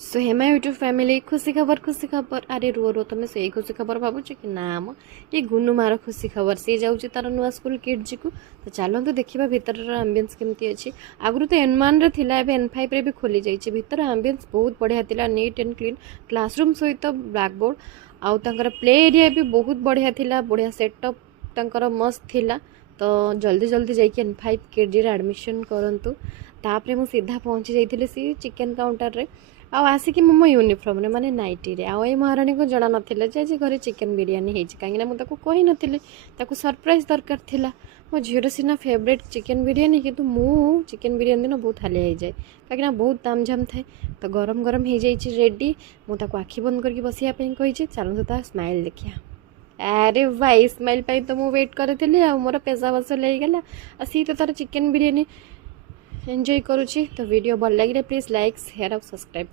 सो Hema YouTube family खुशी खबर अरे रुओ रुओ तुम से खुशी खबर भावुच कि ना आम ये गुनु मार खुशी खबर सी जाऊँगी तार नुआ स्कूल किड्स को तो चलते देखा भितर आंबियंस केमती अच्छी आगु तो N1 रे थिला एबे N5 रे भी खोली जाइए भितर आंबियंस बहुत बढ़िया थिला नीट एंड क्लीन क्लासरूम सहित ब्लैक बोर्ड आउ तांकर प्ले एरिया भी बहुत बढ़िया थिला बढ़िया सेटअप तांकर मस्त थिला तो जल्दी जल्दी जाइए N5 किड्स रे एडमिशन करंतु तापरे मु सीधा पहुँची जाइए सी चिकेन काउंटर रे आसिक मो यूनिफॉर्म रे माने नाइटी रे आई महाराणी को जना नथिले जे घरे चिकेन बिरयानी हेछि काहेकि ना मु ताको कहि नथिले ताको सरप्राइज दरकार थिला मो झीर सीना फेवरेट चिकेन बिरयानी किंतु मु चिकेन बिरयानी दिन बहुत हाली हो जाए काहेकि ना बहुत ताम झाम थाए तो गरम गरम हो जाइए रेडी मु ताको आखि बंद करके बसिया पे कहि चलते ता स्माइल देखिया अरे भाई स्माइल पाई तो मु वेट करथिली आ मोर पैसा वसूल हो गला आ सी तो तार चिकेन बिरयानी एंजॉय करुची तो वीडियो भल लगे प्लीज लाइक शेयर और सब्सक्राइब।